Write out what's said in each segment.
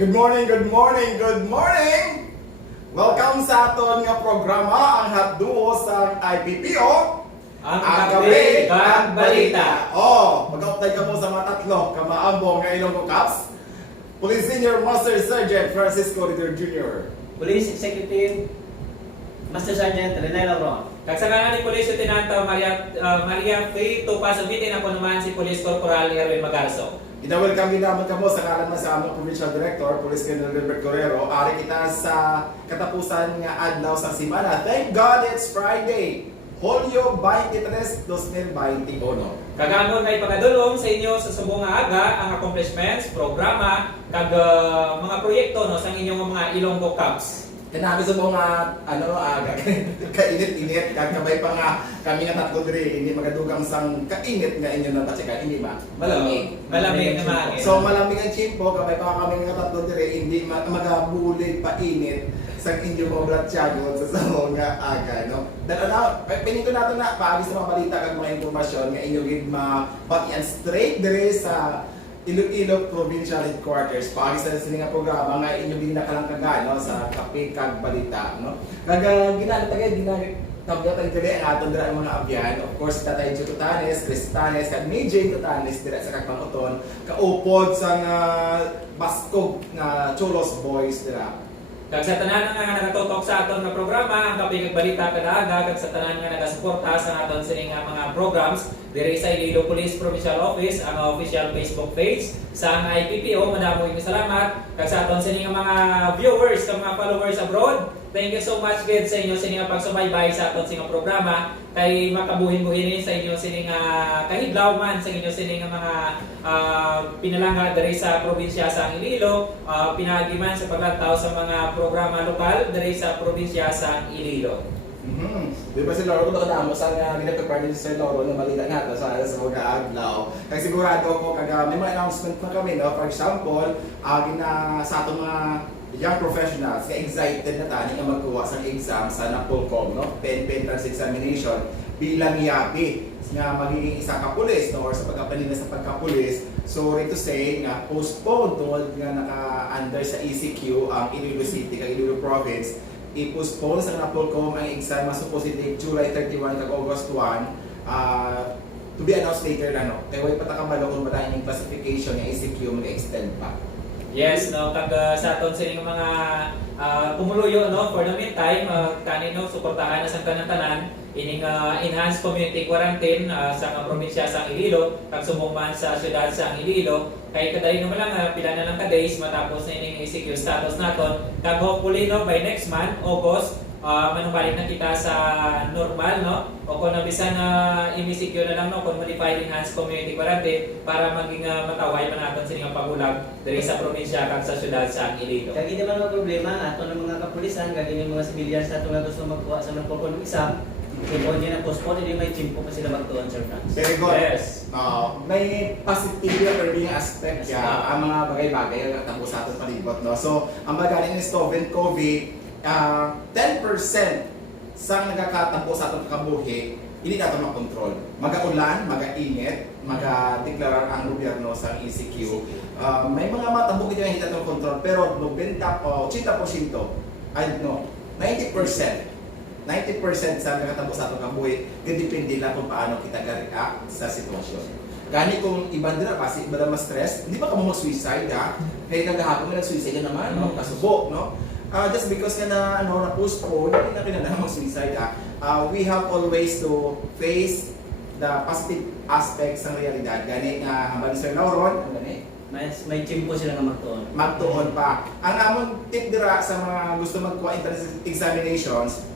Good morning, good morning, good morning! Welcome sa aton nga programa, ang hatduo sa IPPO, Ang Gabi kag Balita. mag-update ka mo sa mga tatlo, kamaambong nga Ilonggo Caps, Police Senior Master Sergeant Francisco Ritter Jr. Police Executive Master Sergeant Renel Lauro. Kagsaganan ni Police Lieutenant Maria Faye Tupas umitin ako naman si Police Corporal Erwin Magarso. Ina-welcome din naman kamo sa kalan sa among Provincial Director, Police Colonel Gilbert Correro. Ari kita sa katapusan nga adlaw sa semana. Thank God it's Friday! Hulyo 23, 2021. Kaganon may pagadulong sa inyo sa subong nga aga ang accomplishments, programa, kag mga proyekto no sa inyong mga Ilonggo Caps. Kanabi sa mga kainit-init, kagkabay pa nga kami nga tatlo diri, hindi magadugang sang kainit nga inyo na patsika, hindi ba? Malamig. Malamig naman. So malamig ang chimpo, kabay pa kami nga tatlo diri, hindi magabulig pa init sa inyo mga blatsyagod sa samong nga aga, no? Dahil piling ko nato na, paagis sa mga balita kag mga informasyon nga inyo gid mapatian straight diri sa Iloilo Provincial Headquarters. Paagis sa sininga programa nga inyo gid nakalangkagan no sa Kape kag Balita, no? Kag ginatagay kamyo tag diri ang aton dira ang mga abyan. Of course, Tatay Joe Tutanes, Chris Tutanes, kag Majay Tutanes dira sa Kagpanguton, kaupod sa Baskog nga Cholos Boys dira. Kag sa tanan nga nagatutok sa aton nga programa, ang Kape kag Balita kada aga, kag sa tanan nga nagasuporta sa aton sining mga programs diri sa Iloilo Police Provincial Office, ang official Facebook page sa IPPO. Madamo yung salamat kag sa aton sining mga viewers kag mga followers abroad. Thank you so much gid sa inyo sining pagsubaybay sa aton sining programa kay makabuhin-buhin sa inyo sining kahidlaw man sa inyo sining mga pinalangga diri sa probinsya sa Iloilo, pinagi man sa paglantaw sa mga programa lokal diri sa probinsya sa Iloilo. Di ba si Loro kung doon mo sa ginagpapardin si Loro na balita natin sa mga aglaw. Kaya sigurado ko may mga announcement na kami, no? For example, sa atong mga young professionals na excited na tani nga magkuha sa exam sa NAPOLCOM, no? Pen entrance examination bilang yapi nga magiging isa ka pulis, no? Or sa pagkapanina sa pagkapulis. Sorry to say nga postpone tungod nga naka-under sa ECQ ang Iloilo City kag Iloilo Province. I-postpone sa NAPOLCOM ang exam supposedly July 31 kag August 1. To be announced later na, no? Kaya way patakabalo kung matayin yung classification ng ECQ mag-extend pa. Yes, no, kag sa aton sining mga pumuluyo no for the meantime kanino suportahan na sa tanan-tanan ining enhanced community quarantine sa mga probinsya sa Iloilo kag sumuman sa syudad sa Iloilo kay kadali naman lang pila na lang ka days matapos na ining ECQ status naton kag hopefully no by next month August manubalik na kita sa normal, no? O kung nabisan na i-ECQ na lang, no? Kung modified enhanced community quarantine para maging mataway man natin sa inyong pagulag diri sa probinsya kag sa syudad sa Iloilo. Kag hindi man mga problema ato ng mga kapulisan kag ini mga civilians ato nga gusto magkuha sa mga exam. Kung hindi na postpone, hindi may chimpo pa sila magtuon, Sir Franz. Very good. Yes. May positive or being aspect ang mga bagay-bagay na tapos sa ating palibot, no? So, ang bagay ni Stoven COVID, 10% sa nagkakatampo sa atong kabuhi, hindi nato makontrol. Maga-ulan, maga-init, maga-deklarar ang gobyerno sa ECQ. May mga matambo kita na hindi nato control, pero 90 o 80%, I don't know, 90% sa nagkatampo sa atong kabuhi, depende lang kung paano kita ga-react sa sitwasyon. Gani kung ibang dira kasi iba na ma-stress, hindi ba ka mo mag-suicide, ha? Kaya kagahapon may nag-suicide na naman, no? Kasubo, no? Just because na postpone, hindi na kinalaman mag-suicide. We have always to face the positive aspects ng realidad. Gani nga hambal ni Sir Lauron, gani? May chimpo sila nga magtuon. Magtuon pa. Ang amon tip dira sa mga gusto magkuha entrance examinations,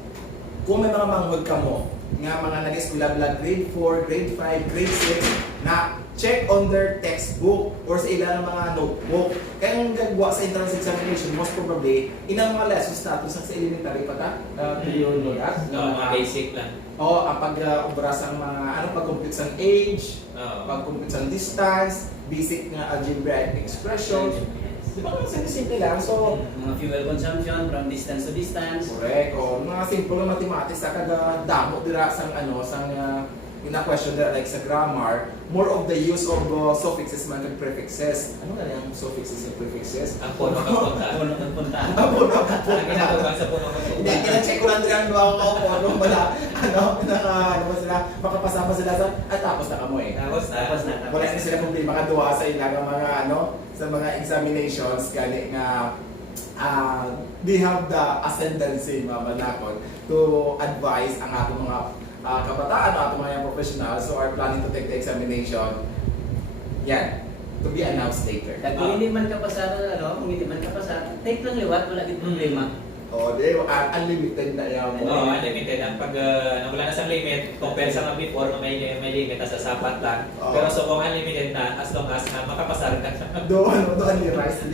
kung may mga manghod ka mo, nga mga nag-eskwela grade 4, grade 5, grade 6, na check on their textbook or sa ilang mga notebook. Kaya ang gagawa sa entrance examination, most probably, inang mga lessons natin sa elementary pa ta? Yun, mga basic lang. Oo, ang pag-obras ang mga, pag-compute sa age, pag-compute sa distance, basic nga algebraic expression. Di ba mga simple lang? So, mga fuel consumption from distance to distance. correct. O, mga simple na mathematics sa kada damo dira sang ina-question na like sa grammar, more of the use of suffixes man kag prefixes. Ano nga yung suffixes and prefixes? Ang puno ng punta. Puno ng punta. Ang ginagawa sa puno ng Hindi, punta. kina-check ko lang din ang luwa ko kung anong bala, ano ba sila, makapasama sila sa, at tapos na kamo eh. Tapos na. Tapos na. Wala na sila problema kaduha sa ilang mga sa mga examinations gani nga they have the ascendancy mamanakon to advise ang atong mga kabataan, atong mga young professionals who are planning to take the examination. Yan, to be announced later. Kung hindi man ka pasar, kung hindi man ka pasar, take lang liwat, wala din problema. Di unlimited na yan mo. Oo, unlimited. Ang pag wala na sa limit, compare sa mga before na may limit sa sapat lang. Oo. Pero so kung unlimited na, as long as makapasar ka siya. Doon ni-rise.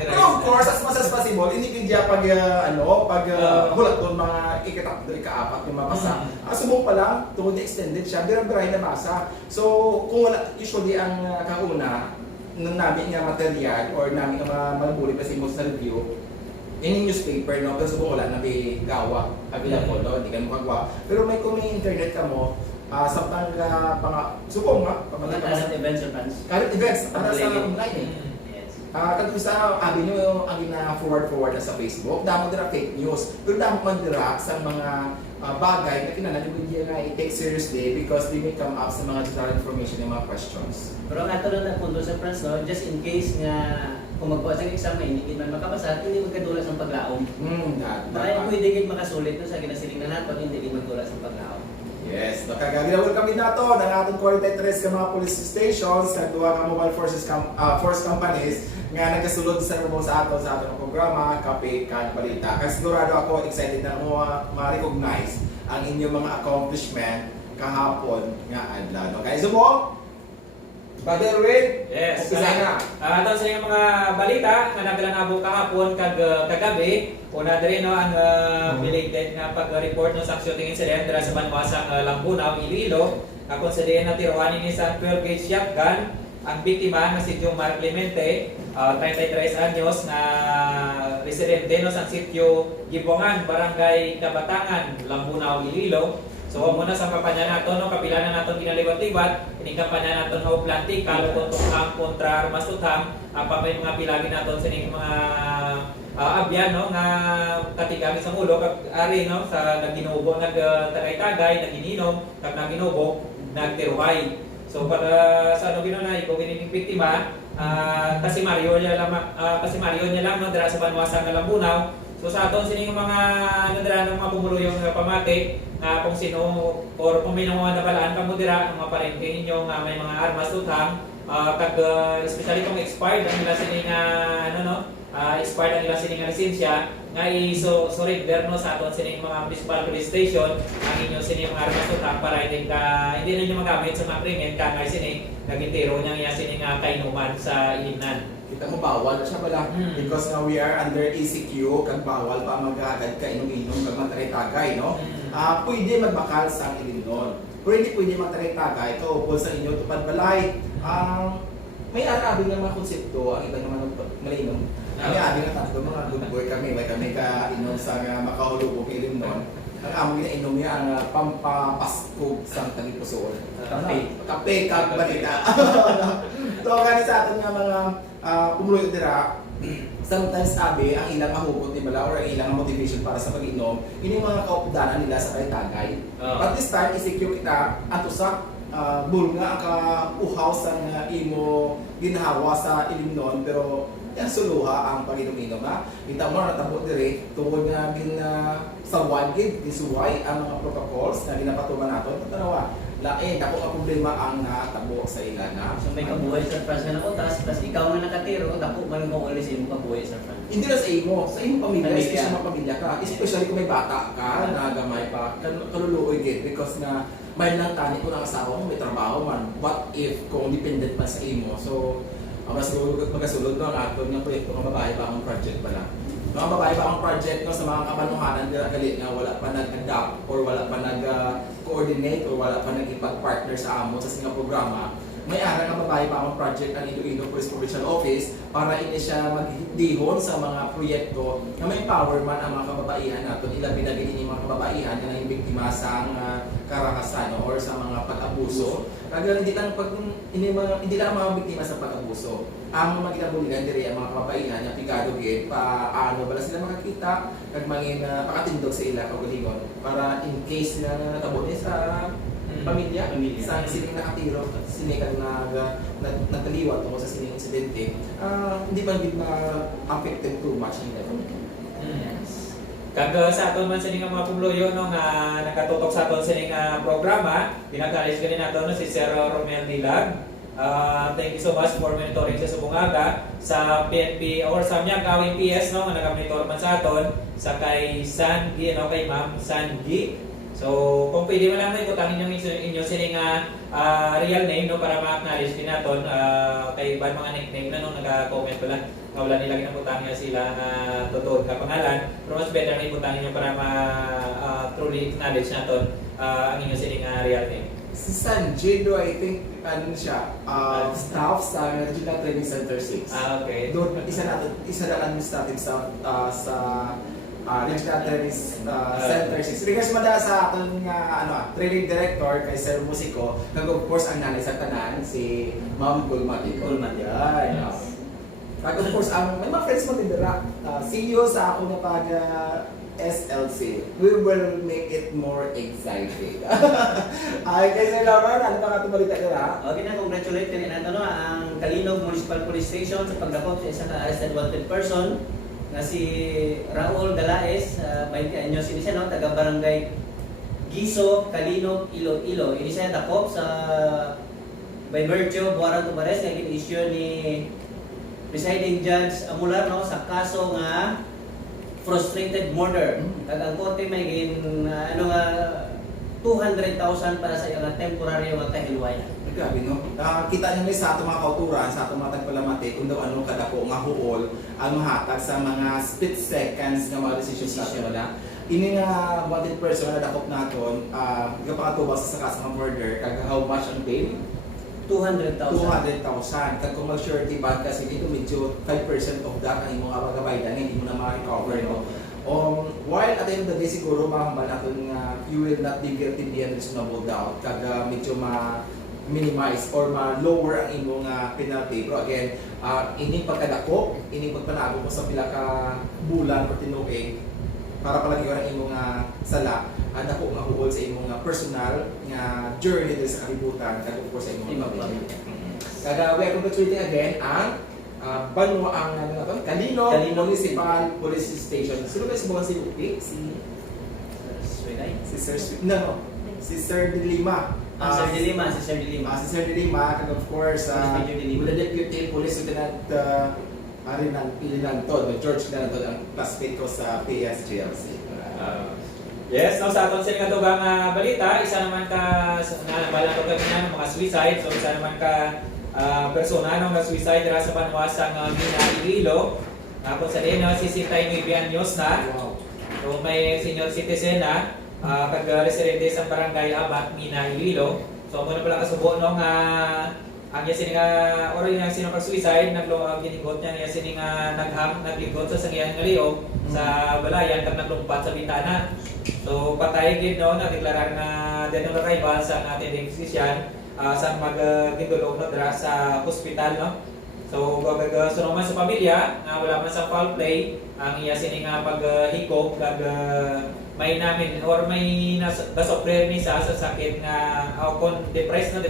Pero of course, as much as possible, hindi kaya pag hulat doon mga ikatatlo, ikaapat yung mapasa. Subong pa lang, tungkol na extended siya, birang-birahin na basa. So, kung wala, usually ang kauna, ng namin nga material or namin nga magbuli pa sa review, in newspaper, no? Pero subong wala na may gawa available, no? Hindi ka makagawa. Pero kung may internet ka mo, samtang subong nga, Mga current events or plans. current events, para sa Pag-play. online eh. Yes. Kadto sa abi nyo ang gina-forward na sa Facebook, damo dira fake news. Pero damo man dira sa mga bagay na kinahanglan mo hindi nga i-take seriously because they may come up sa mga general information ng mga questions. Pero ang ato lang na punto sa France, no, just in case nga kung magbuhat sa exam na hindi man makapasa, hindi magkadulas ang paglaom. Kaya pwede gid makasulit no sa ginasiling na nato, hindi gid magdulas ang paglaom. Yes, nakagagilawal kami na to ng atong quality tres ka mga police stations, kag duha ka mobile force companies nga nagasulod sa atong programa, kape kag balita. Kag sigurado ako excited na mo ma-recognize ang inyong mga accomplishment kahapon nga adlaw. No? Kaya sumo, Brother Erwin, Yes. umpisa na. Ito sa mga balita nga naglanabo kahapon kag kagabi. Una diri no ang related nga pag-report ng shooting incident dira sa Banwasang Lambunaw, Iloilo. Kung sa diyan natiruan ni sa 12 gauge shotgun ang biktima nga si Jomar Clemente, 33 anyos na residente no sa sitio Gibongan, Barangay Kabatangan, Lambunaw, Iloilo. So muna sa kampanya nato no kapila na naton ginaliwat-liwat ining kampanya naton nga plantikal kontra armas tutham pa may mga pilagi naton sa ining mga abyan no nga katigami sa ulo kag ari no sa naginubo nagtagay-tagay nagininom kag naginubo nagtiruay. So para sa ano ginunay ko gining biktima kasi Mario niya lang no dira sa Banwasang Lambunaw. So sa aton sining mga nadira ng mga pumuluyong pamati nga kung sino or kung may mga nabalaan kamo dira ang mga parente ninyo nga may mga armas tuthang kag especially kung expired ang ila sining expired ang ila sining lisensya nga i-surrender no sa aton sining mga municipal police station ang inyo sining mga armas tuthang para hindi ninyo magamit sa mga krimen kangay sining nagitiro niya iya sining kainuman sa ilimnan. Kita mo bawal na siya pala because now we are under ECQ kag bawal pa magagad ka inom-inom kag matagay-tagay no. Pwede magbakal sa ilimnon. Pero hindi pwede matagay-tagay kaupol sa inyo tupad balay. May arabi nga mga konsepto ang iba naman malinom. Kami abi nga tatlo mga good boy kami, may kami ka inom sa makahulog ilimnon. Ang amo na inom niya ang pampapaskog sa Talipusoon. Kape kag balita. So kani sa aton nga mga pumuloy dira, sometimes sabi ang ilang mahugot ni bala or ang ilang motivation para sa pag-inom, ini mga kaupdanan nila sa tagay. But this time isecure kita ato sa bulnga ang uhaw sa imo ginhawa sa ilimnon pero yan suluha ang pag-inom-inom ha. Kita mo natabo diri tungod nga sawad gisuway ang mga protocols na ginapatuman naton tanawa. Lain ako ang problema ang natabo sa ila na. So may kabuhay sa France nga nakutas, plus ikaw nga nakatiro, dako man mo ulit sa imo kabuhay sa France. Hindi na sa imo pamilya, Pamilya. especially mga pamilya ka, especially kung may bata ka, na gamay pa, kaluluoy gid because na may lang tani ko ng asawa mo, may trabaho man. What if kung dependent pa sa imo? So, mas magasulod no ang aton nga proyekto nga babae ba ang project pala. Mga babae ba ang project no sa mga kamanuhanan dira gali nga wala pa nag-adapt or wala pa nag-coordinate or wala pa nag-ipag-partner sa amo sa singa programa. may ara nga babae pa ang project ang Iloilo Police Provincial Office para ini siya magdihon sa mga proyekto na may empowerment ang mga kababaihan natin. Ilabi na din yung mga kababaihan na yung biktima sa karakasan or sa mga pag-abuso. Kaya hindi lang mga biktima sa pag-abuso. Ang mga kinabuligan diri ang mga kababaihan na pigado gid paano bala sila makakita kag mangin pakatindog sa ila kaugalingon para in case na natabo ni sa pamilya. Sa sining nakatiro, sinikag na nataliwa tungkol sa sining insidente, hindi ba din ma-affected too much in that? Kag sa aton man sining mga pumluyo no nga nakatutok sa aton sining programa, pinag-alis ganin nato no si Sir Romel Dilag. Thank you so much for monitoring sa Subungaga sa PNP or sa Miagawing PS no nga naga-monitor man sa aton sa kay Sangi no kay Ma'am Sangi. So, kung pwede mo lang na ibutangin inyo sining real name no para ma-acknowledge din naton kay iban mga nickname na nung nag-comment ko lang wala nila ginabutangin sila na totoo ka pangalan pero mas better na ibutangin nyo para truly acknowledge naton ang inyo sining real name. Si Sanjido, I think, ano siya, staff sa Regional Training Center 6. Okay. Doon, isa na administrative staff sa Regional Training Center 6. Regards mada sa aton nga training director kay Sir Musico, kag of course ang nanay sa tanan si Ma'am Gulmati. Yan. Kag of course may mga friends mo din dira. See you sa ako na pag SLC. We will make it more exciting. Ay, kay Sir Laman, ano pa nga balita nila? Okay na, congratulate din natin ang Kalinog Municipal Police Station sa pagdakop sa isang arrested wanted person na si Raul Dalaes, 20 anyos ini siya, no? Taga Barangay Giso, Kalinog, Iloilo. Ini siya dakop sa by virtue of warrant of arrest na issue ni presiding judge Amular no sa kaso nga frustrated murder. Kag ang korte may gin 200,000 para sa iyang temporaryo nga kahilwayan. Grabe no. Kita niyo sa atong mga kauturan, sa atong mga tagpalamati kung daw ano kadako nga huol ang mahatag sa mga split seconds nga mga decisions natin wala. Ini nga wanted person na dakop naton, gapakatubas sa kaso nga murder, kag how much ang bail? 200,000. 200,000. Kag kung mag-surety bond kasi dito medyo 5% of that ang imong abagabaydan, hindi mo na ma-recover no. While at the end of the day siguro mahamban aton nga you will not be guilty beyond reasonable doubt kag medyo ma-minimize or ma-lower ang imong penalty. Pero again, ining pagkadako, ining pagpanago mo sa pila ka bulan or tinuig para palagi ang imong sala dako nga huol sa imong personal nga journey dito sa kalibutan kag of course sa imong pamilya. Kag we are congratulating again ang Banwa ang Kalinog Municipal Police Station. Sino ba si Buwan si Lupi? Si Sir si Sir De Lima. Sir De Lima. Si Sir De Lima, and of course, with the Deputy Police Lieutenant George Linantod, ang classmate ko sa PSGLC. Yes, no, sa aton sa katugang balita, isa naman ka nabala ko kanina ng mga suicide, so isa naman ka persona nung na-suicide dira sa Banwasang Mina Iloilo. Kung sa din, 69 anyos na. So may senior citizen na kag residente sa barangay Abat, Mina Iloilo. So muna pala kasubo nung ang yasin nga or yung sino suicide ginigot niya niya sini nga nagligot sa sangyan nga liog sa balayan kag naglumpat sa bintana. So patay gid no nadeklarar na dead on arrival sa ating physician sa magdindulog no dira sa hospital no. So gagasunod man sa pamilya nga wala man sa foul play ang iya sini nga paghikog kag may namin or may nasoprer ni sa sakit nga kon depression.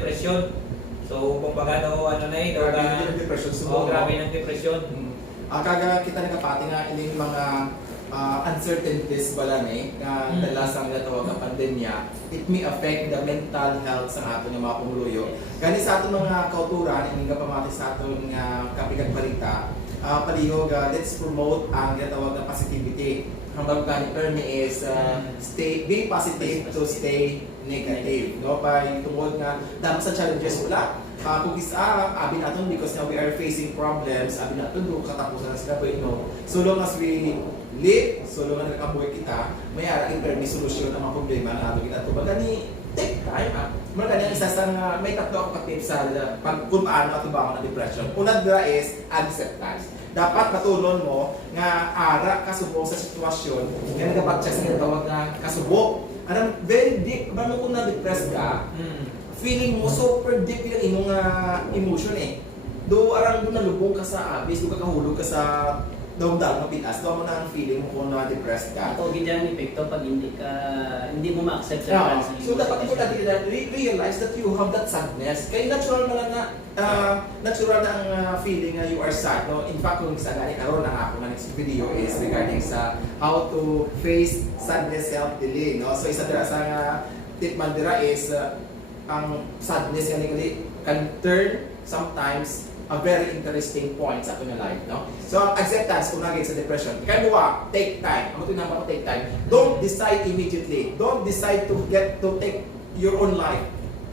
So kung baga no ano na ito depression grabe ng depression. Kaga kita nakapati nga ining mga uncertainties bala nga dalasang natawag na pandemya, it may affect the mental health sa aton nga mga pumuluyo. Gani sa aton mga kauturan, ining kapamati sa aton nga kapigag balita, palihog let's promote ang natawag na positivity. Ang bagani term is be positive to stay negative. No, pa tungod nga dapat sa challenges wala. Kung isa, abi natin because now we are facing problems, abi natin do katapusan na sila po no. So long as we live, so long as nakabuhay kita, may ara may solusyon ang mga problema na ato kita. Baga ni take time. Mga ganyan isa sa may tatlo ako ka-tips sa kung paano katubangan ng depression. Una dira is acceptance. Dapat matulon mo nga ara kasubok sa sitwasyon nga nagapag-check sa tawag nga kasubok. Anong very deep, ba kung na-depressed ka, feeling mo super deep yung imong emotion eh. Do arang do nalubong ka sa abyss, do ka kahulog ka sa daw mo pitas, do mo na ang feeling mo kung na-depressed ka. Ako gid ang epekto pag hindi mo ma-accept Yeah. sa So dapat importante na realize that you have that sadness. Kaya natural na natural na ang feeling na you are sad. No? In fact, kung sa gani karon ang ako na next video is regarding sa how to face sadness healthily. No? So isa dira sa tip man dira is ang sadness can turn sometimes a very interesting point sa ato nga life, no? So, acceptance kung naging sa depression. Kaya mo take time. Ang tinama ko take time. Don't decide immediately. Don't decide to take your own life.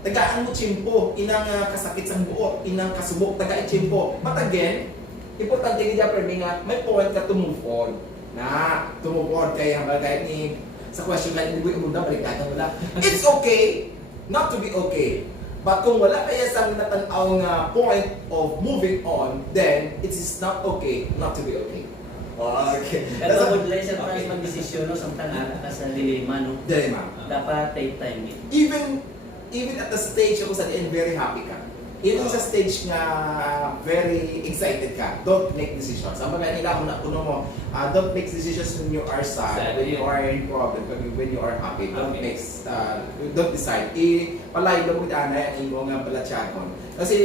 Tagaan mo chimpo, inang kasakit sa buot, inang kasubok, tagaan chimpo. But again, importante gid for me nga may point ka to move on. To move on kaya bagay ni sa question na hindi mo balik wala. It's okay not to be okay. But kung wala kaya sa natanaw nga point of moving on, then it is not okay not to be okay. Okay. Pero would like sa okay. Mag-desisyon no samtang ara ka sa dilemma no. Dilemma. Dapat take time din. Even at the stage ako sa end very happy ka. Even sa stage nga very excited ka, don't make decisions. Ang mga nila kuno mo, don't make decisions when you are sad, when you are in problem, when you are happy. Don't don't decide. Palay lang mo ana ang imo nga balatyagon. Kasi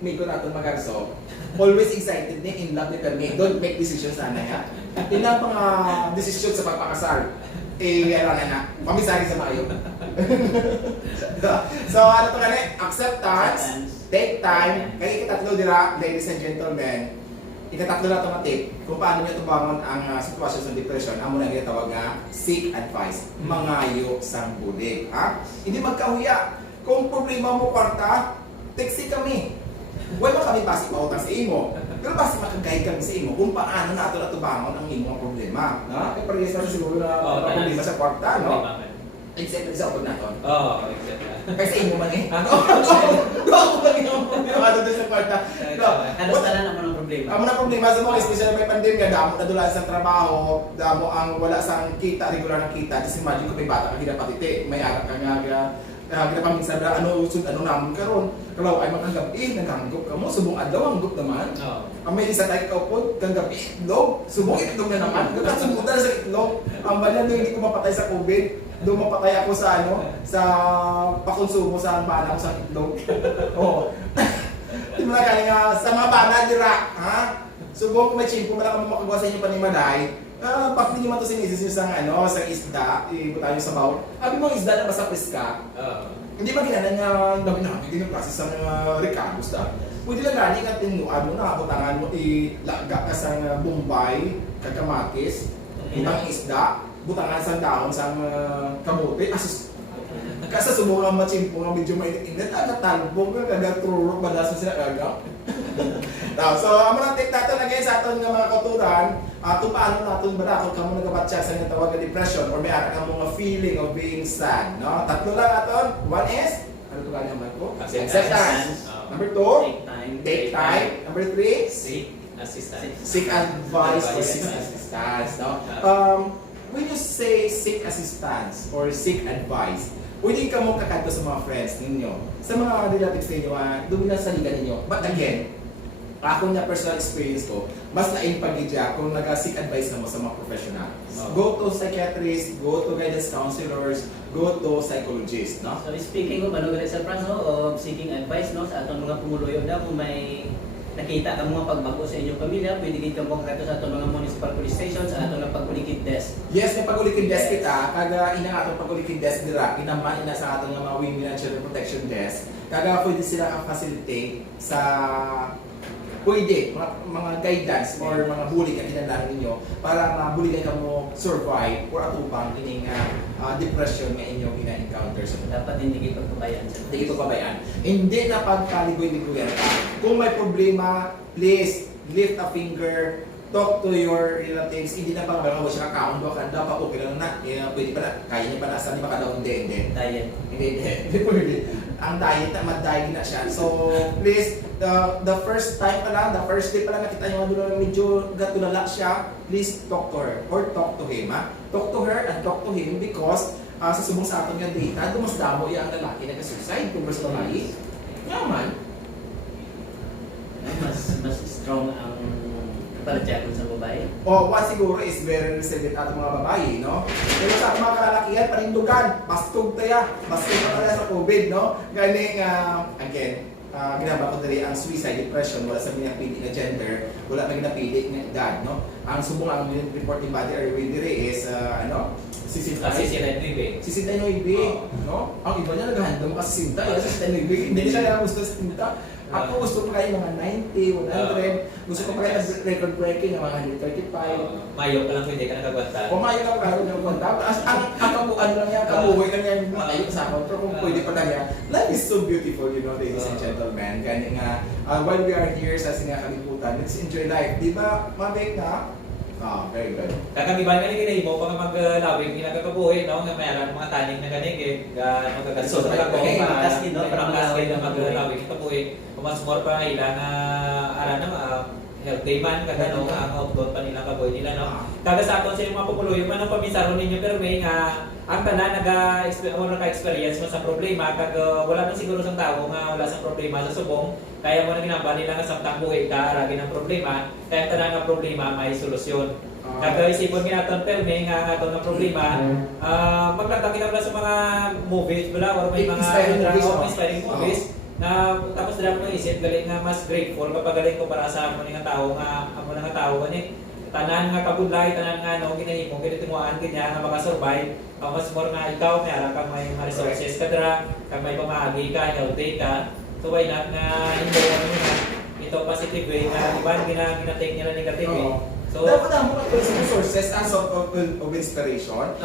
may ko naton magarso, always excited ni in love ni kami. Don't make decisions ana ya. Ina mga decisions sa pagpakasal. Ano na, pamisari sa maayo. So, ano to gani? Acceptance, take time. Kaya ikatatlo dira, ladies and gentlemen, ikatatlo na itong tip kung paano nyo tubangon ang sitwasyon sa depression. Amo na ginatawag nga, seek advice. Mangayo sang bulig. Hindi magkahuya. Kung problema mo kwarta, text kami. Huwag mo kami basi mautang sa imo. Pero basi makagay kami sa imo kung paano nato natubangon ang imo problema. Kaya parehas na siguro na problema sa kwarta, no? Except sa upod naton. Except. Kasi imo man eh. Ako man yung problema doon sa kwarta. Ano sa naman ang problema? Amo na problema sa mga especially may pandemya, damo na dulaan sa trabaho, damo ang wala sang kita, regular na kita. Just imagine kung may bata ka kinapatiti, may arak ka nga ginapaminsan na namon karon. Kalau ay makagabi, naghanggop ka mo, subong adlaw hanggop naman. Ang may isa tayo kaupod, kagabi itlog, subong itlog na naman. Nagkasumutan sa itlog. Ang banyan doon hindi ko mapatay sa COVID. Doon mapatay ako sa sa pakonsumo sa bana ko sa itlog. Oo. Di mo na kaya nga, sa mga bana dira, subong kung may chimpo, malaka mo makagawa sa inyo panimaday. Pag naman to sinisis nyo sa isda, ibutan nyo sa bawal. Abi mo isda na masapis ka, hindi ba ginanan nga namin din yung process ng Ricardo's da. Pwede lang gani ka tinuan mo na, butangan mo, ilaga ka sa Bombay, kagamatis, ibang isda, butangan sa dahon sa kamote, kasi sumura machimpo nga medyo mainit-init, talbog nga, kagatrurok, badasan sila agaw. So, amo lang take natin again sa aton nga mga kauturan, kung paano natin ba kung kamo nagabatya sa nga tawag na depression or may ara ka mga feeling of being sad, no? Tatlo lang aton. One is, ano to kanya man ko? Acceptance. Number 2, take time. Number 3, Seek assistance. seek advice or seek assistance, no? When you say seek assistance or seek advice, pwede ka mong kakanto sa mga friends ninyo, sa mga relatives ninyo, doon na sa liga ninyo. But again, ako na personal experience ko, mas na-impagidya kung nag-seek advice na mo sa mga professional. Go to psychiatrists, go to guidance counselors, go to psychologists, no? So speaking of Sir Franz, of seeking advice no sa atong mga pumuloyo na kung may nakita ka mga pagbago sa inyong pamilya, pwede din ka mong kato sa atong mga municipal police stations sa atong pagkulikid desk. Yes, may pagkulikid desk kita. Kaga ina atong pagkulikid desk dira, inaman ina sa atong mga Women and Children Protection Desk. Kaga pwede sila ka-facilitate sa pwede, mga guidance or mga bulig ang kinalaman ninyo para mabuligan ka mo survive or atupang kining depression na inyong ina-encounter sa Dapat hindi kita pagpabayaan sa hindi ito pabayaan. Hindi na pagkaligoy-ligoyan ka. Kung may problema, please lift a finger talk to your relatives, hindi na pa mo siya kakaon do kanda pa okay lang na, pwede pa na, kaya niya pa na sa di ba kada hindi. Diet. Hindi pwede. Ang diet na mad-diet na siya. So please, the first time pa lang, the first day pa lang nakita niyo nga medyo gatulala siya, please talk to her or talk to him. Ha? Talk to her and talk to him because sa subong sa aton nga data, dumas damo iya ang lalaki nag-suicide kung sa babae. Yaman. Mas strong ang kapalatyagon sa babae. O, what siguro is very resilient at mga babae, no? Pero sa mga kalalakihan, panindugan, bastog tayo, bastog pa tayo sa COVID, no? Ganing, again, ginaba ko dali ang suicide, depression, wala sa pinapili na gender, wala na pinapili na edad, no? Ang subong ang report ni Body Airway dire is, Sisinan Bibi. Sisinta yung ibi, no? Ang iba niya naghahandam kasi sinta, sisinta yung ibi, hindi siya na gusto sinta. Ako gusto ko kayo mga 90, 100, gusto ko kayo record breaking, mga 135. Mayo ka lang hindi ka nakagwanta. Pumayo lang kayo ng kwenta. Ang kabuan lang yan, kabuhay lang yan, matayo sa akin. Pero kung pwede pa lang yan, life is so beautiful, you know, ladies and gentlemen. Kaya nga, while we are here sa sinakaliputan, let's enjoy life. Di ba, mabek na? Very good. Kakagiban ka ni kinahimo pag maglawig kinagakabuhi no nga mayroon mga taning na ganing magagaso sa ako para makaskin na maglawig kabuhi kumas more pa ila na ara na healthy man kada no ang outdoor pa nila kabuhi nila no kaga sa aton sa mga populuyo man ang pamisaro ninyo pero may nga ang tanan naka-experience mo sa problema kag wala man siguro sang tao nga wala sa problema sa subong kaya mo na ginamba nila nga samtang buhi ka aragin ang problema kaya tanan nga problema may solusyon. Kaya isipon nga natin perme nga aton nga problema maglatang kita sa mga movies bala or may mga inspiring movies na tapos dira mo isip galing nga mas grateful kapag galing ko para sa amo nga tao nga amo nga tao ani tanan nga kabudlay tanan nga no ginahimo kini timuan kanya nga maka-survive mas more nga ikaw may ara ka may resources ka dira kag may pamaagi ka healthy ka so why not nga hindi nga ito positive way nga iban ginatake nila negative way so dapat ang mga resources as of inspiration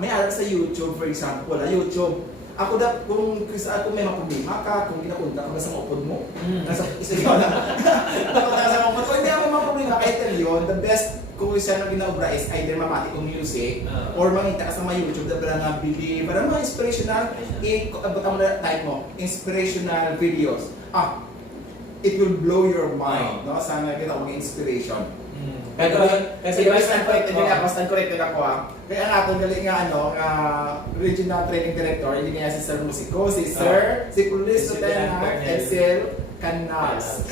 may alam sa YouTube for example YouTube ako kung may mga problema ka, kung kinapunta ka sa maupod mo, nasa isa yun napunta ka sa maupod ko, hindi ako mga problema, kahit tell yun, the best kung siya na ginaobra is either mamati kong music or mangita ka sa mga YouTube na parang bili, parang mga inspirational, abot mo na type mo, inspirational videos. It will blow your mind, no? Sana kita kong inspiration. Kasi basta correct ako Kaya ang atong galing nga regional training director, hindi niya si Sir Musico, si Police Lieutenant Edsel Canals.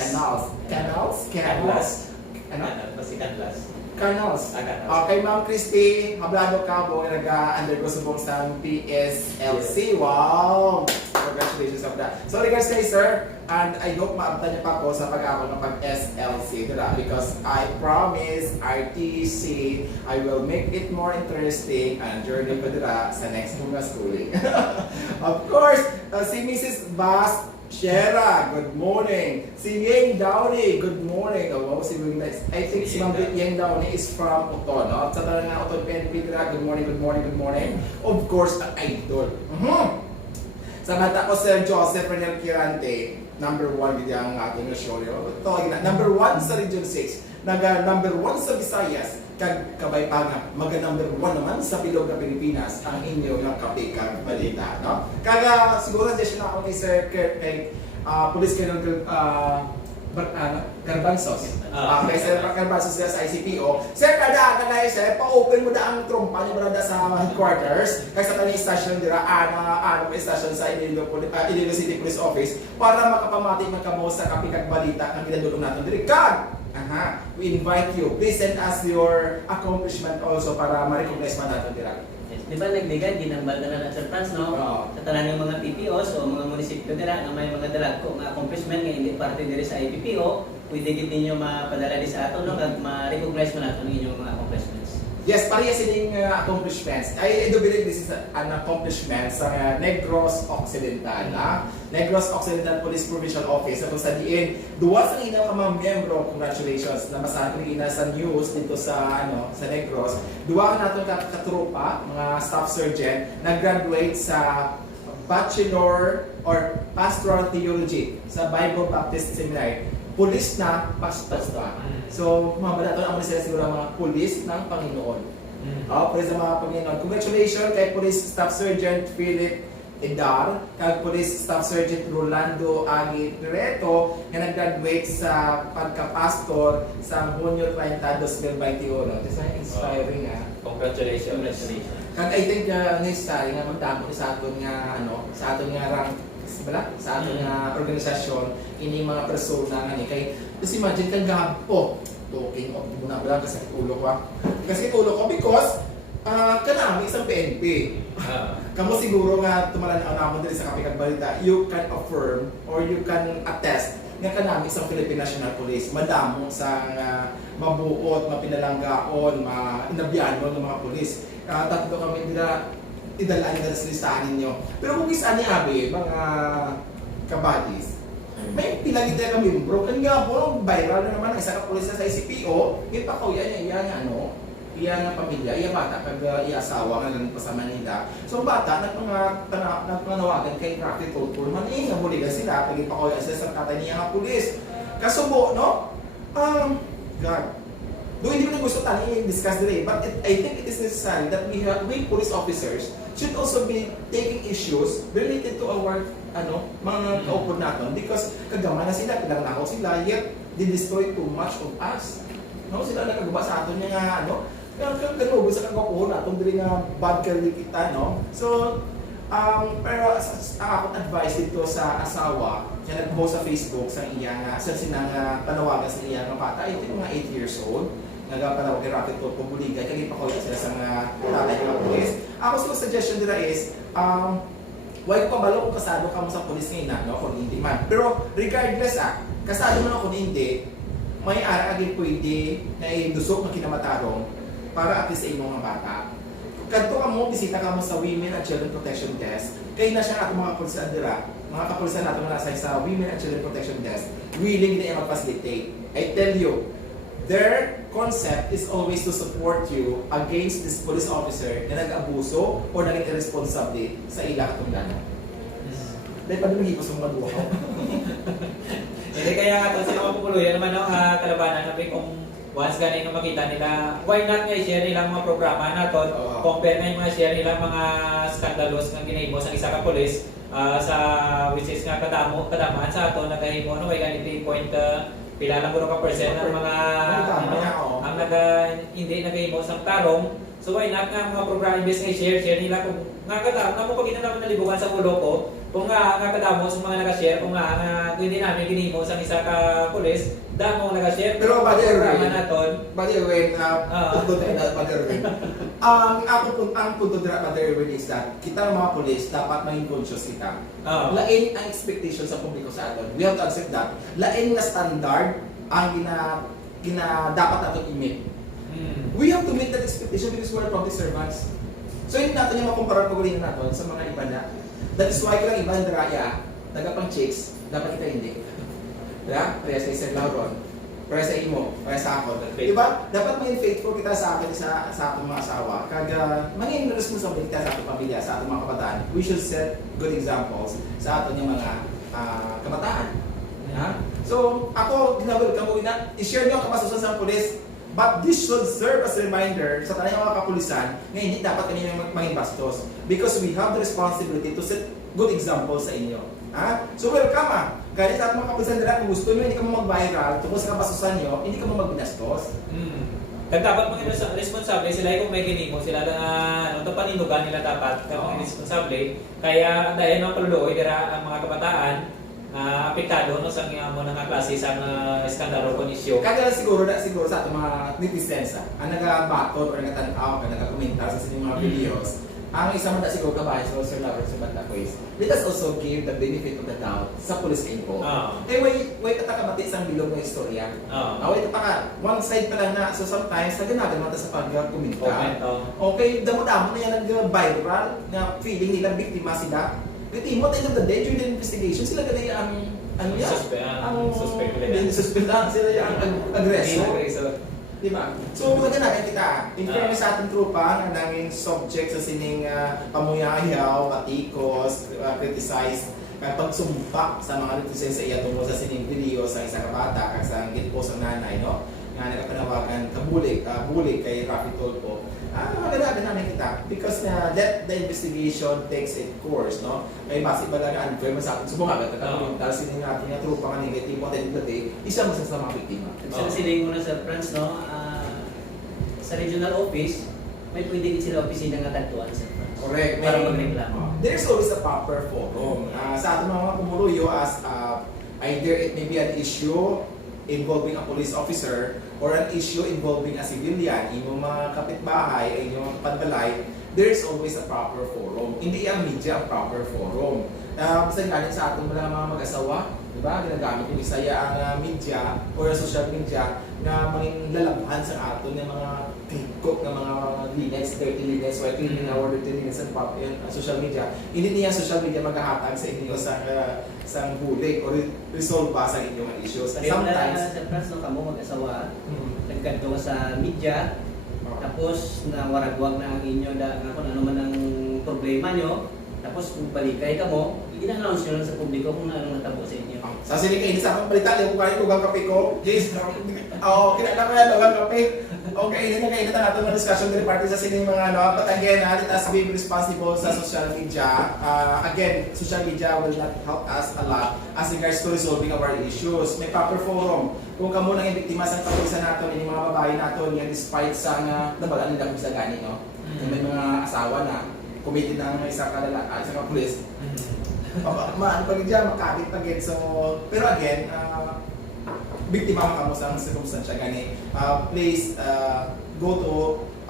Kay Ma'am Christy, hablado ka po, nag-undergo subong sa PSLC. Wow! Congratulations on that. So regards kay Sir, and I hope maabtan niyo pa ako sa pag-ako ng pag-SLC, because I promise RTC, I will make it more interesting and journey ko dira sa next mga schooling. Of course, si Mrs. Bas Shera, good morning. Si Yang Downey, good morning. Si I think si Ma'am Yang Downey is from Uton. No? Sa talagang nga Uton PNP, good morning. Of course, ang idol. Sa mata ko, Sir Joseph Renel Quirante, number 1 with ang ating show. Number 1 sa Region 6. Number 1 sa Visayas. Kabay pa nga, number 1 naman sa bilog na Pilipinas ang inyo ng kapikang balita, no? Kaga siguro session ako kay Sir Police Colonel Garbanzos. Kay Sir Garbanzos sa ICPO. Sir, kada sir, pa-open mo na ang trompa niyo brada sa headquarters kay sa tani station dira station sa Iloilo City Police Office para makapamati man kamo sa kapikang balita nga ginadulong naton diri. We invite you. Please send us your accomplishment also para ma-recognize man natin dira. Di ba nagdigan, ginambal na Sir Franz, no? Sa tanan ng mga PPOs o mga munisipyo dira na may mga dalagko nga accomplishment nga hindi parte diri sa IPPO, pwede gid ninyo mapadala di sa ato no kag ma-recognize mo naton inyong mga accomplishments. Yes, parehas yung accomplishments. I do believe this is an accomplishment sa Negros Occidental. Negros Occidental Police Provincial Office. Kung sa diin, duwa sa inang mga miyembro, congratulations, na masahan ko ina sa news dito sa Negros. Duwa ka natin katrupa, mga staff sergeant, nag-graduate sa Bachelor or Pastoral Theology sa Bible Baptist Seminary. pulis na pastor pa. So, mga balato naman sila siguro ang mga pulis ng Panginoon. Praise ang mga Panginoon. Congratulations kay Police Staff Sergeant Philip Edar, kay Police Staff Sergeant Rolando Agi Pireto, na nag-graduate sa pagka-pastor sa Hunyo 30, 2021. This is inspiring Congratulations. Kag I think necessary nga magdamo sa aton nga sa aton nga rank sa aton nga organisasyon ini mga persona nga ni kay just imagine kang gapo talking of muna ba kasi ulo ko because kanami isang PNP. Kamo siguro nga tumalan ang diri sa Kapikag Balita, you can affirm or you can attest nga kanami isang Philippine National Police madamo sa mabuot, mapinalanggaon, inabiyanon ng mga pulis. Tatlo kami idalaan nila sa listahan ninyo. Pero kung isa ni Abi, mga kabadis, may pilang ito kami bro. Kanya po, viral na naman, isa ka pulis na sa ICPO, ipakaw iya nga pamilya, iya bata, pag iya asawa nga lang pa sa Manila. So bata, nagpanawagan kay Rafi Tulpul, nga buligan sila, pag ipakaw iya sila sa tatay niya nga pulis. Kasubo, no? God. Though hindi ko na gusto tayo i-discuss today, but I think it is necessary that we police officers should also be taking issues related to our mga kaupod natin because kagama na sila, pinangnakaw sila, yet they destroy too much of us. No, sila nakagawa sa atin nga kagalubo sa kagapuhon natin, dili nga bad kali kita, no? So, pero ang akong advice dito sa asawa, na nag-post sa Facebook sa iya nga, sa sinang panawagan sa iya nga bata, ito yung mga 8 years old, nagpanawag kay Rocket Talk, pumuligay, kaya ipakaw sila sa mga tatay ng pulis. Ako siguro suggestion nila is, why ko kabalo kung kasado ka mo sa pulis ngayon, no? Kung hindi man. Pero regardless kasado mo na kung hindi, may agad pwede na idusok ng kinamatarong para at least sa imong mga bata. Kadto ka mo, bisita ka mo sa Women and Children Protection Desk, kaya na siya natin mga kapulisan dira, mga kapulisan natin na sa Women and Children Protection Desk, willing na mag-facilitate. I tell you, their concept is always to support you against this police officer na nag-abuso o naging irresponsible sa ilang tungganan. Dahil pa naman hipos ang maduha. Hindi kaya nga ito sila mapupuluyan naman kalabanan namin kung once ganin nung makita nila, why not nga i-share nilang mga programa natin, compare nga yung mga share nilang mga skandalos ng ginahimo sa isa ka polis, sa which is nga kadamaan sa ato, nagahimo, may ganito point, pila lang ka percent ng mga ang hindi nagahimo sa tarong. So why not nga mga programa imbes nga i-share nila kung nga kadamo pag naman nalibugan sa ulo ko, kung nga kadamo sa mga nag-share, kung nga hindi namin ginimo sa isa ka pulis, damo nag-share. Pero Buddy Erwin, ang punto dira Buddy Erwin is that kita mga pulis dapat maging conscious kita. Lain ang expectation sa publiko sa atin. We have to accept that. Lain na standard ang dapat natin i-meet. We have to meet that expectation because we are public servants. So hindi natin yung makumpara pag-ulingan natin sa mga iba na. That is why kung iba ang daraya, nagapang chicks, dapat kita hindi. Diba? Kaya sa Sir Lauron, kaya sa imo, kaya sa ako. Diba? Dapat maging faithful kita sa akin, sa ating mga asawa. Kaga maging responsible kita sa ating pamilya, sa ating mga kabataan. We should set good examples sa ating mga kabataan. So, ako, ginawalcome ko na, i-share nyo ang kapasusan sa pulis. But this should serve as a reminder sa tanay mga kapulisan na hindi dapat kanina maging bastos because we have the responsibility to set good example sa inyo. So welcome Ganit sa mga kapulisan nila, kung gusto nyo hindi ka mo mag-viral tungkol sa kabastusan nyo, hindi ka mo magbinastos. Dapat mga responsable sila kung may ginimo sila na panindugan nila dapat kung responsable. Kaya dahil ng paluluoy dira ang mga kabataan apektado sa mga klase sa skandalo kon isyu. Kaya siguro sa ating mga netizens ang nagabaton o nagatanaw, nagakomentar sa inyong mga videos. Ang isa man siguro kabahay sa Sir Lauren sa banda ko is, let us also give the benefit of the doubt sa police info. Wait tatakabati isang bilog ng istorya. Wait one side pa lang na, so sometimes naganagan natin sa pag-komenta. Okay, damo-damo na yan nag-viral na feeling nilang biktima sila. At the end of the day, during the investigation, sila ganay ang suspect sila yung aggressor. Diba? So, maganagan kita. In fairness sa ating trupa, na nanging subject sa sining pamuyayaw, patikos, criticize, kay pagsumpa sa mga netizen sa iya tungkol sa sining video sa isa ka bata kag sa gitpost ang nanay no nga nagapanawagan kabulig bulig kay Rafi Tulfo. Maganda namin kita because let the investigation takes its course no. Kay base ba lang unfair man sa atin subong agad katulong dahil sining ating nga trupa nga negatibo at the day isa man sa mga biktima. Sa siling muna sa France, no? Sa regional office, may pwede din sila opisina nga tagtuan sa France. Correct. Para magreklamo. There's always a proper forum. Sa ating mga kumuluyo as either it may be an issue involving a police officer or an issue involving a civilian, inyong mga kapitbahay, inyong mga kapadbalay, there's always a proper forum. Hindi ang media ang proper forum. Basta galing sa ating mga mag-asawa, di ba? Ginagamit yung isaya ang media or social media na maging lalabhan sa atin ng mga tikok ng mga lineage, dirty lineage, or cleaning our dirty lineage sa social media. Hindi niya social media maghahatag sa inyo sa bulig or resolve ba sa inyong issues. Kasi Sometimes, sa France, no, kamo mag-asawa, nagkanto ka sa media, tapos nawaragwag na ang inyo kung ano man ang problema nyo, tapos kung balikay ka mo, i-announce nyo lang sa publiko kung ano natabo sa inyo. sa sini kayo sa akong balita, yung kung ugang kape ko, yes, kinala ko yan, ugang kape. Okay, hindi na kayo natin ng discussion ng party sa sini mga ano, but again, let us be responsible sa social media. Again, social media will not help us a lot as regards to resolving our issues. May proper forum. Kung kamo nang biktima sa kapulisan natin, yung mga babae natin, yan despite sa nabalaan nila kung sa gani, no? May mga asawa na, committed na ng isang kalalaki, isang kapulis. Maan pag dyan, makabit pag so, pero again, biktima ka mo sa circumstansya gani. Please go to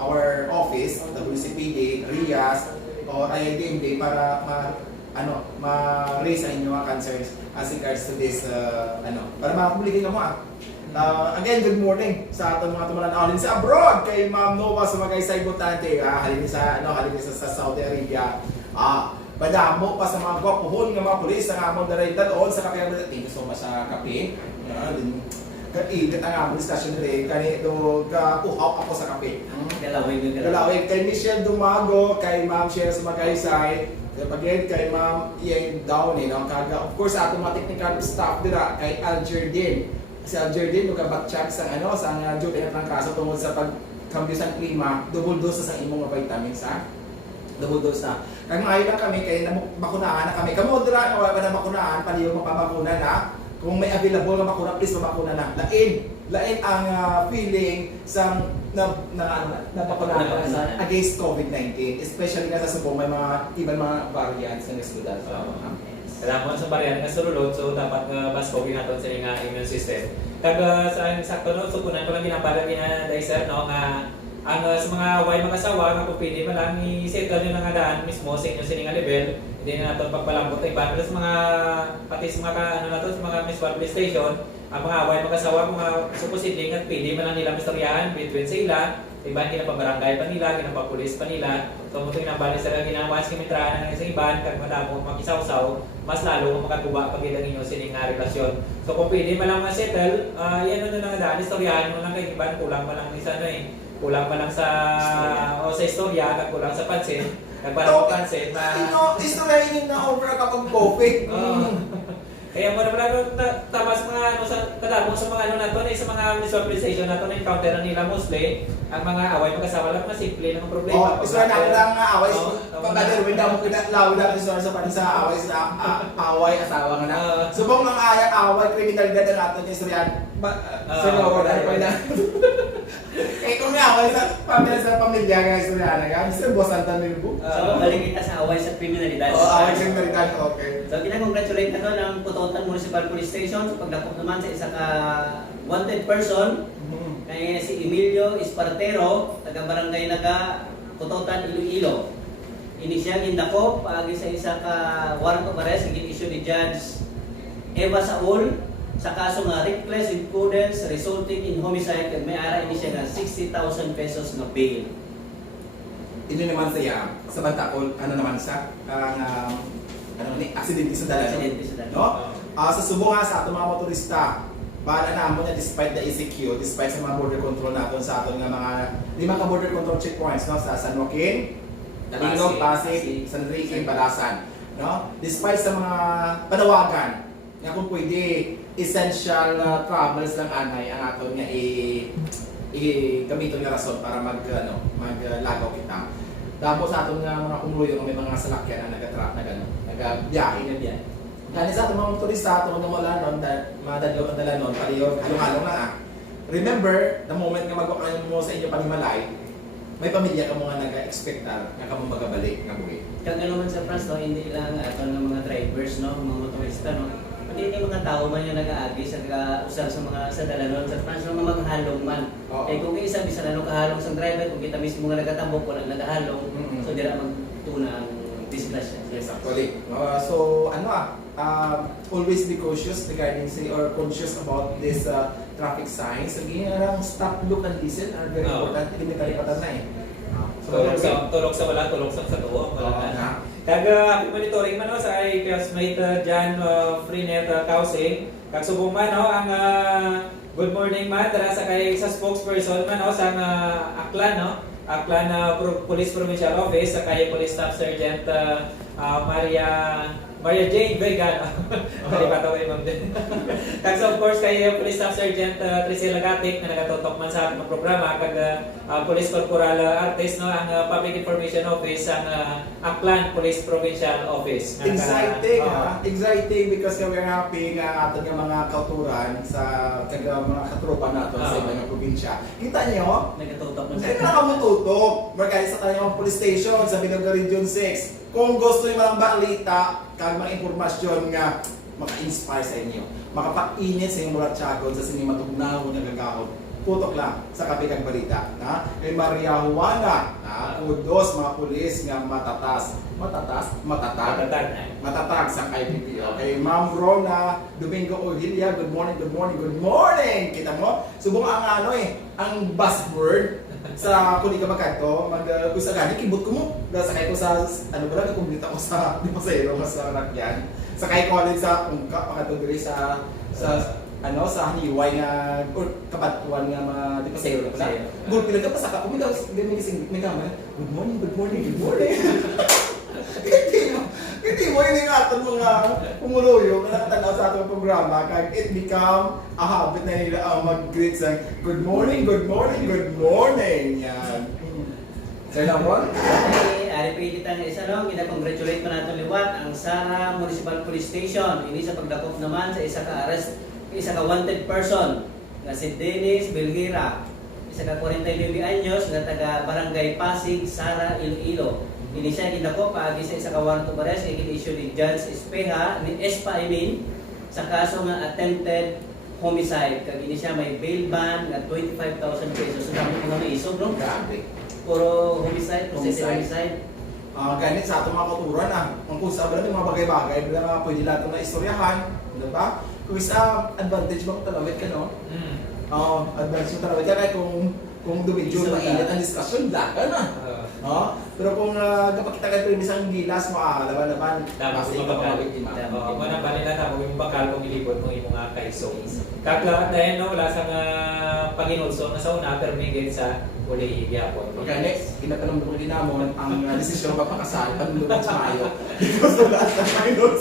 our office, WCPD, RIAS, or IIDMD para ma-raise sa inyo mga concerns as regards to this, para makapublikin ka mo again, good morning sa ating mga tumalanawin sa abroad kay Ma'am Nova sa mga isay botante. Halin sa Saudi Arabia. Badamo pa sa mga gwapuhon ng mga pulis na among daray doon sa kape. Thank you so much sa kape. Kaigat ang among discussion rin. Kanito, uhaw ako sa kape. Galawig kay Michelle Dumago, kay Ma'am Sher sa mga isay. Kay Ma'am Ian Downey. Of course, sa atong mga technical staff dira, kay Aljerdin. Si Aljerdin, nagkabatchak sa duty na kaso tungkol sa pagkambyo sa klima, double dose sa imong vitamins, double dose na. Kaya ngayon lang kami, kaya makunahan na kami. Kamodra, wala pa na makunahan, paliw mapapakuna na. Kung may available na makuna, please mapakuna na. Lain ang feeling sa napakunahan pa sa against COVID-19. Especially na sa Subong, may mga ibang mga variants na nasulat. Salamat sa bariyan nga sulod, so dapat nga mas COVID natin sa nga immune system. Kag sa sakto no, so kunan ko lang ginapala na Dicer no nga ang sa mga way mag-asawa nga kung pwede man lang i-settle nyo nga daan mismo sa inyo sining level, hindi na natin pagpalambot ay iban sa mga pati sa mga sa mga municipal police station, ang mga way mag-asawa mga supposedly nga pwede man lang nila mistoryahan between sila, iban kinapabarangay pa nila, kinapapulis pa nila. So mo ito ginabali sa ginawa sa kimitrahan ng isang iban, kag madamo makisaw-saw, mas lalo makatuba pag ilang inyo sining relasyon. So kung pwede man lang ma-settle, yan na nga daan, istoryahan mo lang kay iban, kulang man lang isa kulang pa lang sa istorya, kag kulang sa pansin, kag parang pansin na istoryahin na over kapag COVID. Kaya mo naman tama sa mga sa kadamo sa mga nato sa mga visualization nato na encounter na nila mostly ang mga away mag-asawa lang na simple lang ang problema. Istorya na lang away pagkadar wala mo kinatlaw na istorya sa panisa away sa away asawa nga na. Subong ng away kriminalidad ang ato ni istorya. Siguro na pa na. Kung away sa pamilya nga istorya na ga, Mr. Boss Anton Milbo. So balik kita sa away sa kriminalidad. Away sa kriminalidad, okay. So kinakongratulate na to ng Putotan Municipal Police Station sa pagdakop naman sa isa ka wanted person kaya si Emilio Espartero, taga Barangay Naga, Putotan, Iloilo. Ini siya gindakop agi sa isa ka warrant of arrest gin-issue ni Judge Eva Saul sa kaso nga reckless imprudence resulting in homicide kag may ara ini siya nga 60,000 pesos na bail. Ino naman siya sa Bantakol, naman siya aksidente sa dalan. No? Sa Subo nga sa atong mga motorista, bahala na mo na despite the ECQ, despite sa mga border control natin sa atong nga mga 5 ka border control checkpoints no sa San Joaquin, Tagalog, Pasig, San Enrique, Balasan. no? Despite sa mga panawagan nga kung pwede essential travels lang anay ang aton nga gamiton nga rason para maglagaw kita. Tapos sa aton nga mga kumuloy may mga salakyan na nagabiyahe na diyan. Kani sa aton mga motorista aton nga wala nun madadlaw ang dala nun paliyon halong-halong na. Remember, the moment nga magwakayan mo sa inyo panimalay, may pamilya ka mo nga nag-expectar nga ka mo magabalik nga buhi. Kag ano man sa France, no, hindi lang ato ng mga drivers, no, mga motorista, no. Pati yung mga tao man yung nag-aagi sa usal sa mga sa dalanon sa France, no, mga halong man. Oo. Eh kung isa bisa na kahalong sa driver, kung kita mismo nga nagatambok wala nagahalong, so dira magtuna ang disgrasya. Yes, actually. So, always be cautious regarding or conscious about this traffic signs. Again, stop, look, and listen are very important. Hindi may kalipatan na eh. Tulog sa wala, tulog sa tuwa. Wala na. na. Kag monitoring man sa ay classmate Jan Freenet Kausing. Kag subong man ang good morning man tara sa kay sa spokesperson man sa Aklan Aklan Police Provincial Office sa kay Police Staff Sergeant Maria Jane Vega. Kalipatan ko yung din. Kag of course kay Police Staff Sergeant Trisela Gatik na nagatutok man sa ating programa kag Police Corporal Artist ang Public Information Office ang Aklan Police Provincial Office. Exciting exciting because we're happy nga aton nga mga kauturan sa mga katropa naton sa ibang probinsya. Kita niyo? Nagatutok man Hindi sa na kamututok. Magkaya sa kanyang police station sa Binoga Region 6. Kung gusto niyo malang balita, kag mga impormasyon nga maka-inspire sa inyo, makapag-init sa inyong mulatsagon sa sinimatugnaw na gagahon, tutok lang sa Kape kag Balita. Kay Maria Juana, kudos mga pulis nga matatag sa KPPO. Kay Ma'am Rona Domingo Ohilia, good morning, good morning, good morning! Kita mo? Subong ang ang buzzword sa kung di ka magkanto, gusto gani, kibot ko mo. Sakay ko sa, kumulita ko sa, di pa sa ilo, sa rakyan. Sakay ko alin sa ungka, pakatugri sa haniway nga, or kapatuan nga mga, di pa sa ilo na. Gul, pinagka pa saka, may kama, good morning, good morning, good morning. Hindi mo yung aton mga pumuloyo na nakatanaw sa atong programa kag it become a habit na nila ang mag-greet sa good morning, good morning, good morning. Yan. Sir Namon? Ari pilitan nga isa gina-congratulate pa natin liwat ang Sara Municipal Police Station. Ini sa pagdakop naman sa isa ka arrest, isa ka wanted person nga si Dennis Belgira. Isa ka 49 anyos nga taga Barangay Pasig, Sara, Iloilo. Ini siya ginako paagi sa isa ka warrant of arrest kay issue ni Judge Espeha ni Espa sa kaso nga attempted homicide kag ini siya may bail ban nga 25,000 pesos. So dami mga maisog no? Grabe. Puro homicide, homicide. Ganit sa atong mga kauturan ang kusa ba mga bagay-bagay na pwede natin na istoryahan, di ba? Kung isa advantage mo kung talawit ka, no? Advantage mo talawit ka kaya kung dumidyo mainit ang discussion, laka na. Pero kung kapag kita kayo isang gilas mo, laban-laban, mas ikaw ang mabiktima. Manang banila na kung yung bakal kung ilibot kung yung mga kaiso. Kakla dahil wala sa Panginoon na sa una, pero may sa uli yapon. Okay, next, kinatanong ko din naman ang desisyon magpakasal, panulungan sa Mayo. Because wala sa Panginoon.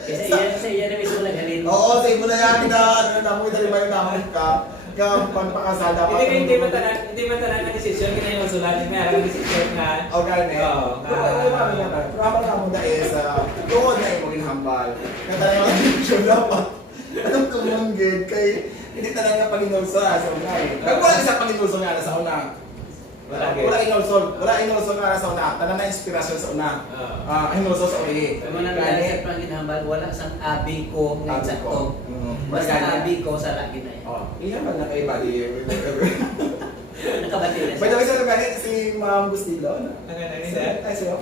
Kasi iyan na mismo naghalin. Oo, sa imo na yan, namoy na rin ba yung namoy ka? Pagpakasal dapat. Hindi man tanan ang desisyon kaya yung sulatin nga ang desisyon nga. Okay, pero ako na mo dahil sa doon na yung ginhambal. Kaya ang desisyon dapat. Anong kumunggid kay hindi talaga Panginoon sa una eh. Wala sa Panginoon nga sa una. Wala inulsol nga sa una. Tanang na inspirasyon sa una. Inulsol sa uli. Kamo na sa panginhambal wala sang abi ko nga sakto. Basta abi ko sa lagi na. Iyan ba na kay bali? Nakabati na siya. By the way, sa ganit si Ma'am Gustilo. Ay, siya.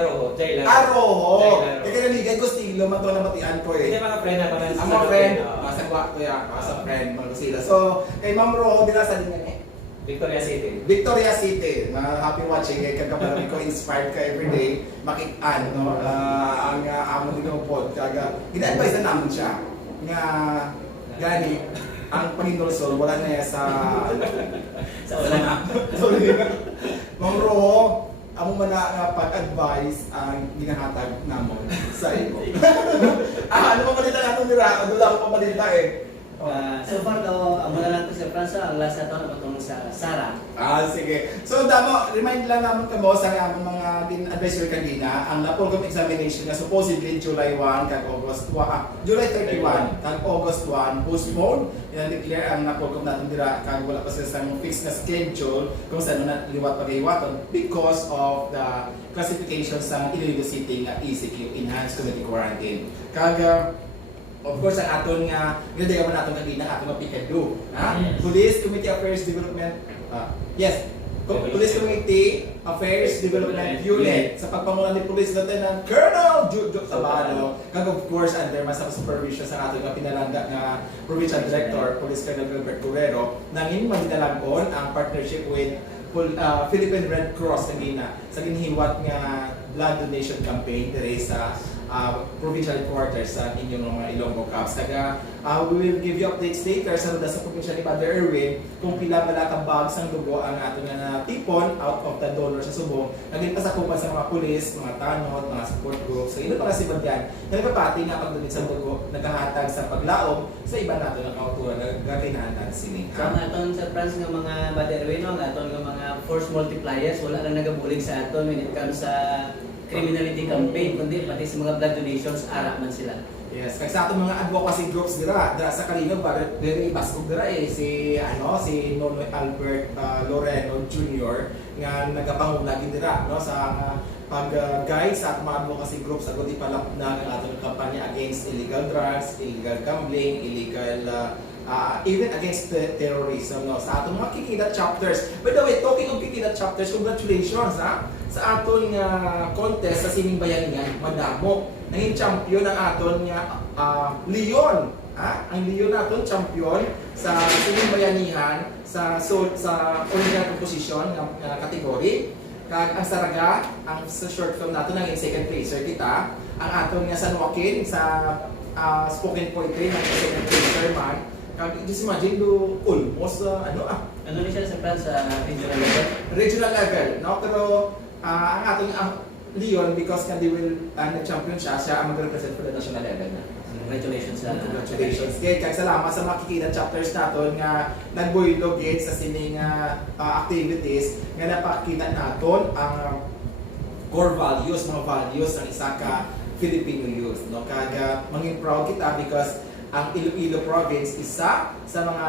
Roho, Jayla. Roho! Kaya naligay Gustilo, man to na batian ko eh. Hindi mga friend ako na Ang mga friend, masagwa ko yan, sa friend, mga Gustilo. So, kay Ma'am Roho, dinasa din nga Victoria City. Victoria City. Happy watching kay kagkabalami ko inspired ka everyday makitaan no ang amo din ng pod kaga gina-advise na namin siya nga gani ang Panginoon Sol wala na sa una. Sorry. Ma'am Ro, amo man na pag-advise ang ginahatag namon sa imo. Ano pa malita nato nila? Ano lang pa malita eh. So far daw, amo na lang to sa Fransa, ang last na to na patungkol sa Sara. Sige. So, damo, remind lang naman kamo sa among mga advisory kanina, ang Napolcom examination na supposedly July 1 kag August 1, July 31 kag August 1 postponed. Yan declare ang Napolcom natin dira kag wala pa sila sang fixed na schedule kung saan na liwat pag-iwaton because of the classification sa Iloilo City nga ECQ, Enhanced Community Quarantine. Kag of course, ang aton nga, ginagawa natin kanina, aton nga PICADO. Police Committee Affairs Development, Police Committee Affairs Development Unit sa pagpamulan ni Police Lieutenant Colonel Jude Sabado. Kag of course, under mas supervision sa aton nga pinalangga nga Provincial Director, Police Colonel Gilbert Guerrero, nangin magdalagon ang partnership with Philippine Red Cross kanina sa ginhiwat nga blood donation campaign diri sa provincial headquarters sa inyong mga Ilonggo Caps. Taga, we will give you updates later sa ruda sa provincial ni Father Erwin kung pila bala ka bags ang dugo ang ato nga natipon out of the donor sa Subo. Naging pasakupan sa mga pulis, mga tanod, mga support groups. So, ino para si Bagyan, nagpapati nga pagdunit sa dugo, naghahatag sa paglaom sa iba nato ng kauturan na gaginahan sining. So, ang aton sa France nga mga Baderwin, ang aton nga mga force multipliers, wala lang nagabulig sa aton when it comes sa criminality campaign, kundi pati sa mga blood donations, arak man sila. Yes, kaya sa atong mga advocacy groups dira sa Kalinog para diri basog dira si Nonoy Albert Loreno Jr. nga nagapangulagi dira sa pag-guide sa atong mga advocacy groups sa kundi palapnag ang atong kampanya against illegal drugs, illegal gambling, illegal even against terrorism sa atong mga Kikidat chapters. By the way, talking of Kikidat chapters, congratulations sa aton nga contest sa Sining Bayanihan, madamo. Naging champion ang aton nga Leon. Ang Leon naton champion sa Sining Bayanihan sa original composition nga category. Kag ang Saraga, ang sa short film nato naging second placer kita. Ang aton nga San Joaquin sa spoken poetry naging second placer man. Kag just imagine do almost Ano ni siya sa France sa regional level? regional level, no? Pero ang ating Leon, because nga they will nag-champion siya ang mag-represent for the national level na. Congratulations sa Congratulations. Kaya salamat sa mga Kikidat chapters naton nga nagbuylogate sa sining activities nga napakita naton ang core values, mga values ng isa ka Filipino youth. No? Kaya mangin proud kita because ang Iloilo province isa sa mga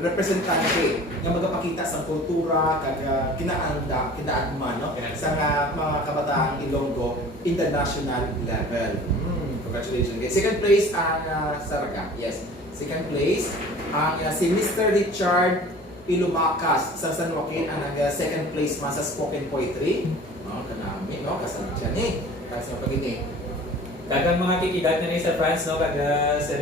representante nga magapakita sa kultura kag kinaagma no sa mga kabataang Ilonggo in the national level. Congratulations. Second place ang Saraga. Yes. Second place ang si Mr. Richard Ilumacas sa San Joaquin ang second place man sa spoken poetry. Kanami no kasali siya ni. Kasi pagini Dagang mga Kikidat na ni sa France, no, kaga sa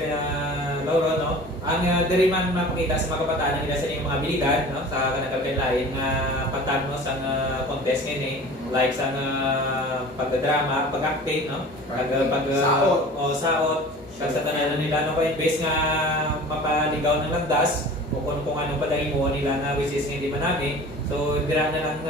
Lauro, no, ang diri man mapakita sa mga kabataan nila sa mga abilidad, no, sa kanang lain nga patag no sa contest ngayon like sa pagdrama, pag-acting, no, saot, kag sa tanan nila no kay base nga mapaligaw ng landas o kung anong padahingo nila na which is hindi manami. So dira na lang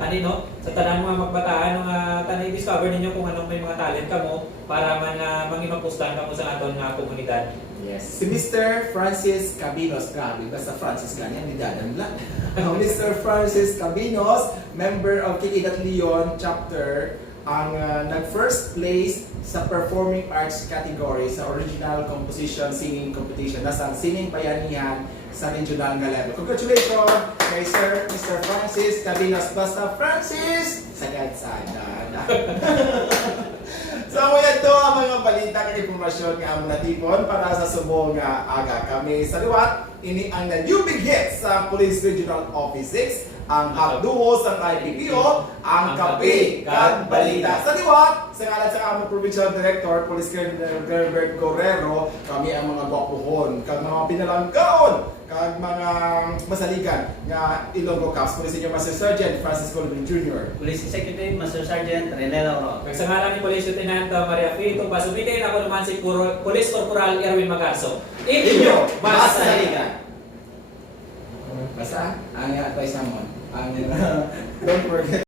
tani no sa tanan mga magbataan nga tani discover ninyo kung anong may mga talent kamo para man mangimapustan kamo sa aton nga komunidad. Yes. Si Mr. Francis Cabinos, grabe basta Francis ganyan ni dadan lang. Mr. Francis Cabinos, member of Kikidat Leon chapter, ang nag-first place sa performing arts category sa original composition singing competition na sa Sining Bayanihan sa regional nga level. Congratulations kay Sir Mr. Francis Cabinos. Basta Francis! Sagad-sagad. So yan to ang mga balita kag impormasyon nga among natipon para sa Subo nga aga kami sa liwat. Ini ang new big hit sa Police Regional Office 6, ang hagduo sa IPPO, ang kape kag balita. Sa liwat, sa ngalan sa among Provincial Director, Police Colonel Gilbert Guerrero, kami ang mga gwapuhon, kag mga pinalanggaon, kag mga masaligan nga Ilonggo Caps. Police Senior Master Sergeant Francis Colvin Jr. Police Executive Master Sergeant Rene Lauro. Sa ngalan ni Police Lieutenant Maria Fito Pasumitin, ako naman si Police Corporal Erwin Magarso. Inyo, Masaligan.